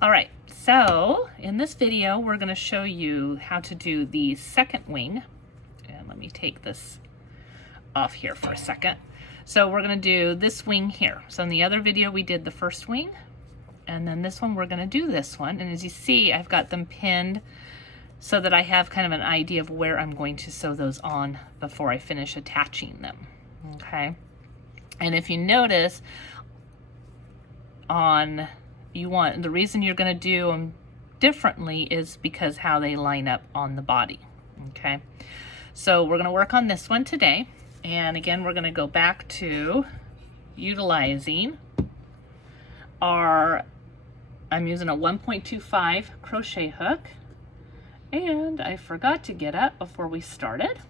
All right, so in this video, we're gonna show you how to do the second wing. And let me take this off here for a second. So we're gonna do this wing here. So in the other video, we did the first wing, and then this one, we're gonna do this one. And as you see, I've got them pinned so that I have kind of an idea of where I'm going to sew those on before I finish attaching them, okay? And if you notice, the reason you're going to do them differently is because how they line up on the body, okay? So we're going to work on this one today, and again we're going to go back to utilizing I'm using a 1.25 crochet hook, and I forgot to get up before we started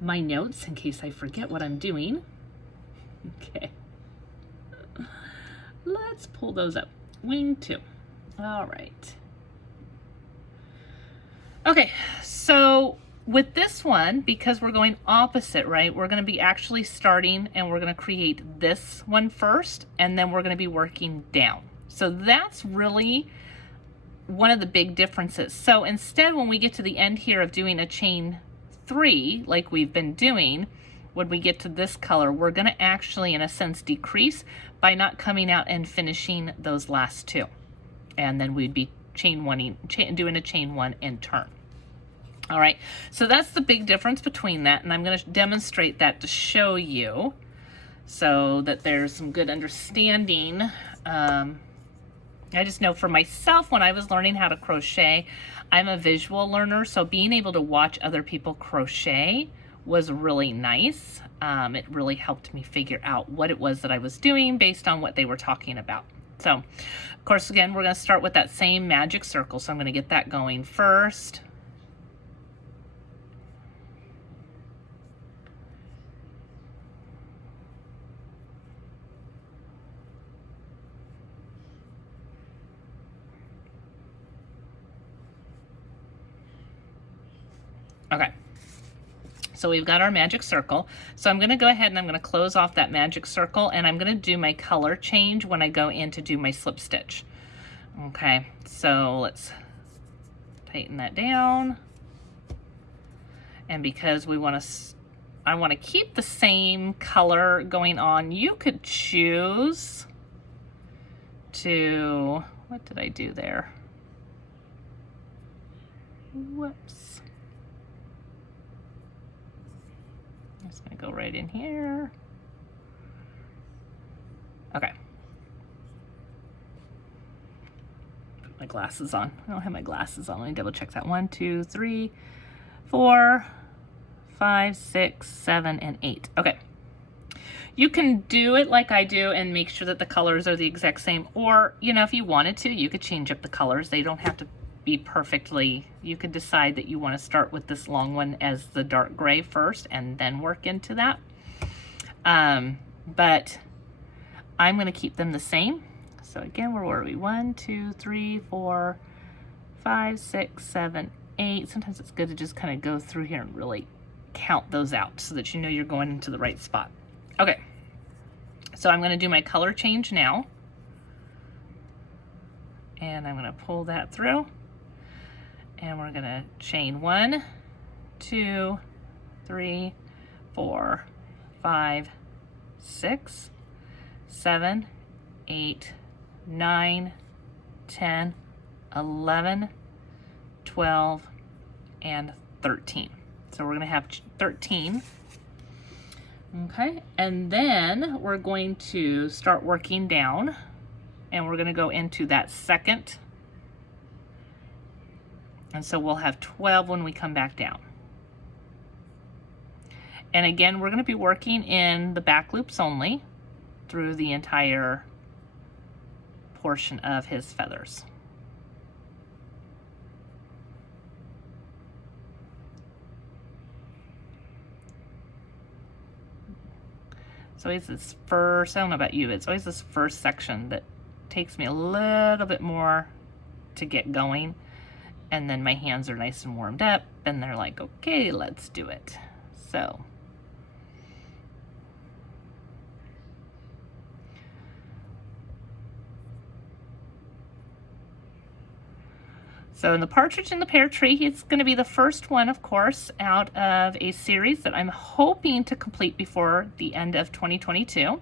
my notes in case I forget what I'm doing. Okay, let's pull those up. Wing 2. All right. Okay, so with this one, because we're going opposite, right, we're going to be actually starting and we're going to create this one first, and then we're going to be working down. So that's really one of the big differences. So instead, when we get to the end here of doing a chain 3, like we've been doing, when we get to this color, we're going to actually, in a sense, decrease by not coming out and finishing those last 2. And then we'd be doing a chain 1 and turn. All right, so that's the big difference between that, and I'm going to demonstrate that to show you so that there's some good understanding. I just know for myself, when I was learning how to crochet, I'm a visual learner, so being able to watch other people crochet was really nice. It really helped me figure out what it was that I was doing based on what they were talking about. So, of course, again, we're going to start with that same magic circle, so I'm going to get that going first. Okay, so we've got our magic circle. So I'm going to go ahead and I'm going to close off that magic circle, and I'm going to do my color change when I go in to do my slip stitch. Okay, so let's tighten that down. And because I want to keep the same color going on, you could choose to, what did I do there? Whoops. I'm just going to go right in here. Okay. Put my glasses on. I don't have my glasses on. Let me double check that. 1, 2, 3, 4, 5, 6, 7, and 8. Okay. You can do it like I do and make sure that the colors are the exact same. Or, you know, if you wanted to, you could change up the colors. They don't have to be perfectly, you could decide that you want to start with this long one as the dark gray first and then work into that. But I'm going to keep them the same. So again, where were we? 1, 2, 3, 4, 5, 6, 7, 8. Sometimes it's good to just kind of go through here and really count those out so that you know you're going into the right spot. Okay, so I'm going to do my color change now. And I'm going to pull that through. And we're going to chain 1, 2, 3, 4, 5, 6, 7, 8, 9, 10, 11, 12, and 13. So we're going to have 13. Okay, and then we're going to start working down, and we're going to go into that second. And so we'll have 12 when we come back down. And again, we're going to be working in the back loops only through the entire portion of his feathers. So it's this first, I don't know about you, it's always this first section that takes me a little bit more to get going. And then my hands are nice and warmed up and they're like, okay, let's do it. So So in the Partridge in the Pear Tree, it's going to be the first one, of course, out of a series that I'm hoping to complete before the end of 2022.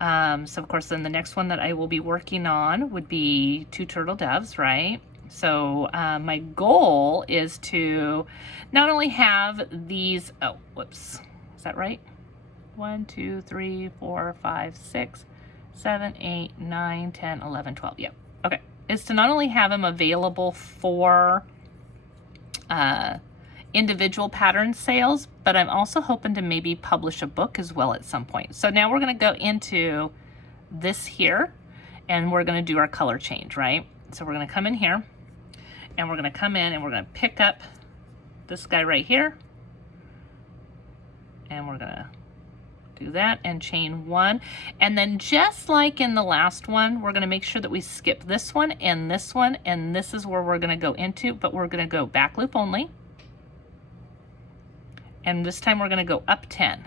So of course, then the next one that I will be working on would be 2 turtle doves, right? So my goal is to not only have these, oh, whoops, is that right? 1, 2, 3, 4, 5, 6, 7, 8, 9, 10, 11, 12. Yep. Okay. Is to not only have them available for individual pattern sales, but I'm also hoping to maybe publish a book as well at some point. So now we're going to go into this here and we're going to do our color change, right? So we're going to come in here and we're going to come in and we're going to pick up this guy right here and we're going to do that and chain 1, and then just like in the last one, we're going to make sure that we skip this one, and this is where we're going to go into, but we're going to go back loop only, and this time we're going to go up 10,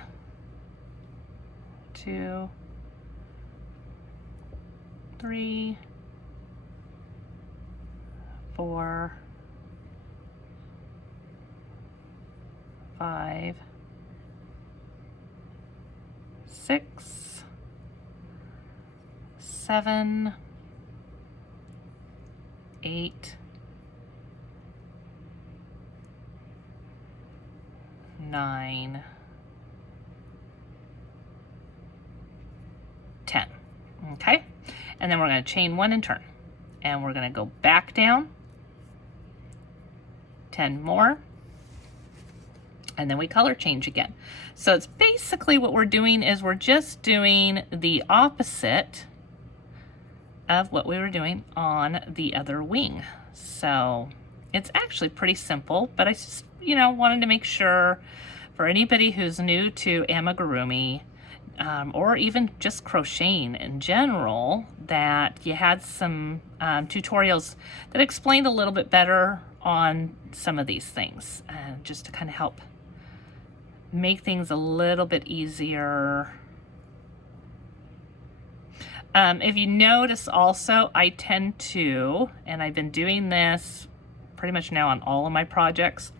2, 3, 4, 5, 6, 7, 8, 9, 10. Okay, and then we're going to chain 1 and turn, and we're going to go back down 10 more, and then we color change again. So it's basically what we're doing is we're just doing the opposite of what we were doing on the other wing. So it's actually pretty simple, but I just, wanted to make sure for anybody who's new to amigurumi, or even just crocheting in general, that you had some tutorials that explained a little bit better on some of these things, just to kind of help make things a little bit easier. If you notice also, I tend to, and I've been doing this pretty much now on all of my projects,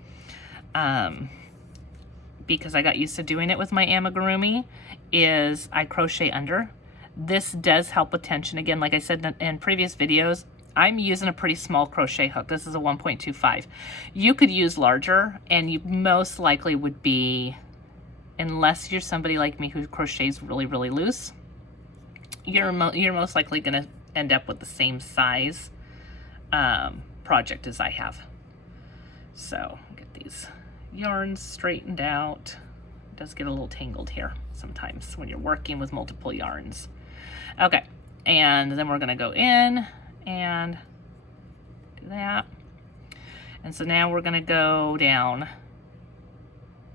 because I got used to doing it with my amigurumi, is I crochet under. This does help with tension. Again, like I said in previous videos, I'm using a pretty small crochet hook. This is a 1.25. You could use larger, and you most likely would be, unless you're somebody like me who crochets really, really loose, you're most likely going to end up with the same size project as I have. So get these yarns straightened out. It does get a little tangled here sometimes when you're working with multiple yarns. Okay, and then we're going to go in and do that. And so now we're going to go down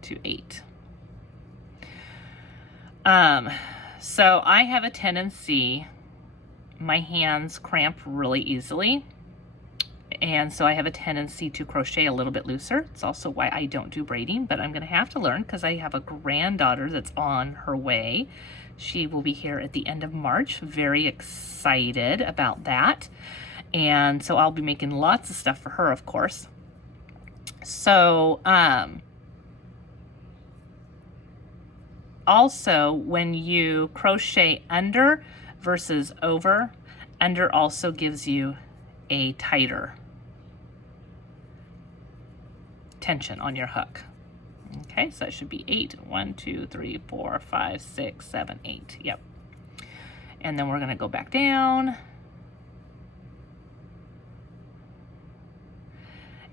to 8. So I have a tendency, my hands cramp really easily, and so I have a tendency to crochet a little bit looser. It's also why I don't do braiding, but I'm going to have to learn because I have a granddaughter that's on her way. She will be here at the end of March. Very excited about that. And so I'll be making lots of stuff for her, of course. So, also, when you crochet under versus over, under also gives you a tighter tension on your hook. Okay, so that should be 8. 1, 2, 3, 4, 5, 6, 7, 8. Yep. And then we're going to go back down.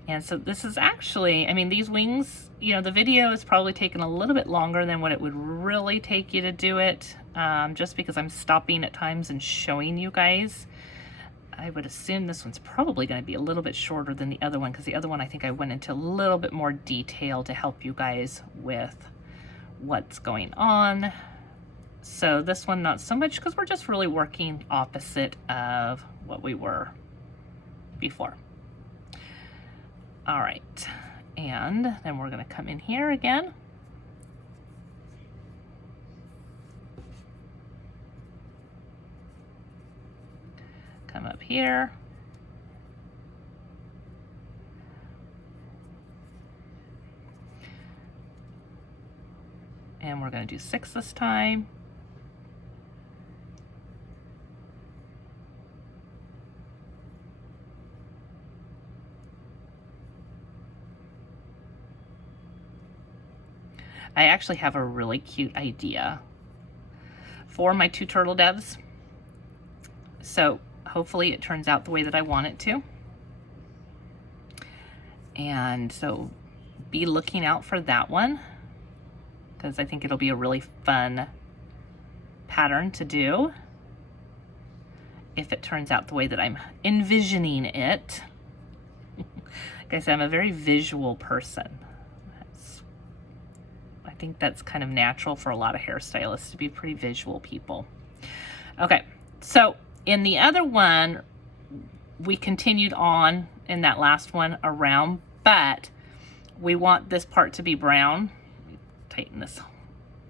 And so this is actually, I mean, these wings, the video is probably taking a little bit longer than what it would really take you to do it, just because I'm stopping at times and showing you guys. I would assume this one's probably going to be a little bit shorter than the other one, because the other one I think I went into a little bit more detail to help you guys with what's going on. So this one not so much, because we're just really working opposite of what we were before. All right, and then we're going to come in here again. Come up here. And we're going to do 6 this time. I actually have a really cute idea for my 2 turtle doves. So hopefully it turns out the way that I want it to. And so be looking out for that one, because I think it'll be a really fun pattern to do if it turns out the way that I'm envisioning it. Like I said, I'm a very visual person. I think that's kind of natural for a lot of hairstylists to be pretty visual people. Okay, so in the other one, we continued on in that last one around, but we want this part to be brown. Tighten this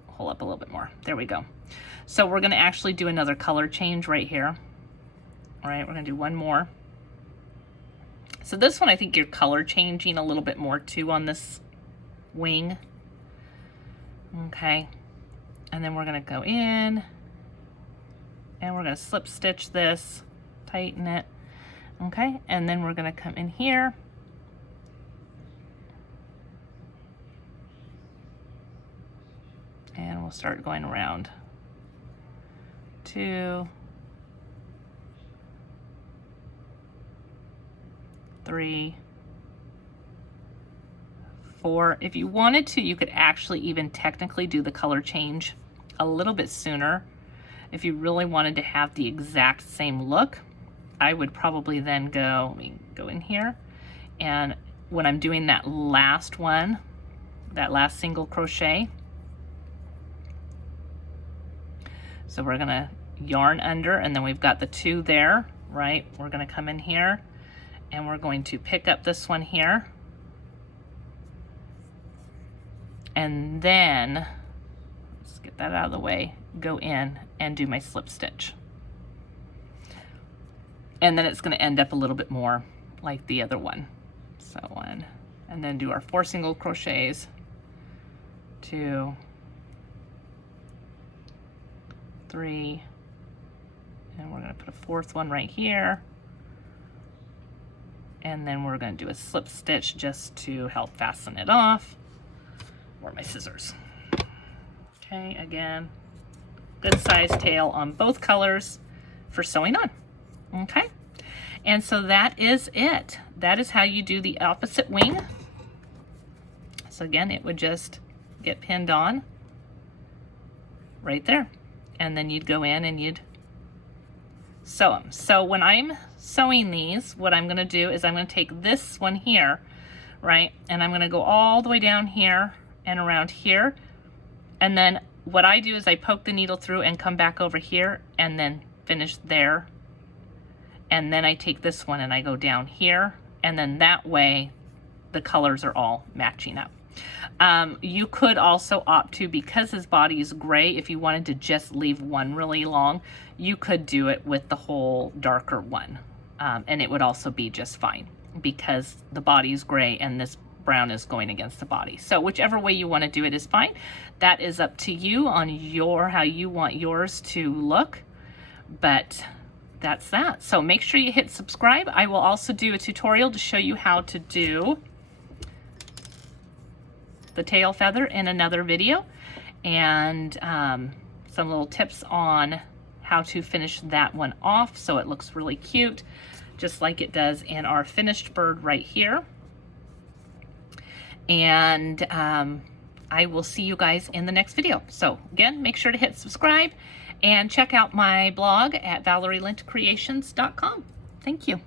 hole up a little bit more. There we go. So we're gonna actually do another color change right here. All right, we're gonna do one more. So this one, I think you're color changing a little bit more too on this wing. Okay, and then we're gonna go in and we're gonna slip stitch this, tighten it. Okay, and then we're gonna come in here and we'll start going around 2, 3, 4. If you wanted to, you could actually even technically do the color change a little bit sooner. If you really wanted to have the exact same look, I would probably then go, let me go in here, and when I'm doing that last one, that last single crochet, so we're gonna yarn under, and then we've got the 2 there, right? We're gonna come in here and we're going to pick up this one here, and then let's get that out of the way, go in and do my slip stitch. And then it's going to end up a little bit more like the other one. So 1, and then do our 4 single crochets, 2, 3, and we're going to put a 4th one right here. And then we're going to do a slip stitch just to help fasten it off. Or my scissors. Okay, again, good size tail on both colors for sewing on. Okay, and so that is it. That is how you do the opposite wing. So again, it would just get pinned on right there, and then you'd go in and you'd sew them. So when I'm sewing these, what I'm going to do is I'm going to take this one here, right, and I'm going to go all the way down here and around here, and then what I do is I poke the needle through and come back over here and then finish there, and then I take this one and I go down here, and then that way the colors are all matching up. You could also opt to, because his body is gray, if you wanted to just leave one really long, you could do it with the whole darker one, and it would also be just fine because the body is gray and this brown is going against the body. So whichever way you want to do it is fine. That is up to you on how you want yours to look, but that's that. So make sure you hit subscribe. I will also do a tutorial to show you how to do the tail feather in another video, and some little tips on how to finish that one off so it looks really cute, just like it does in our finished bird right here. And I will see you guys in the next video. So again, make sure to hit subscribe and check out my blog at ValerieLintCreations.com. Thank you.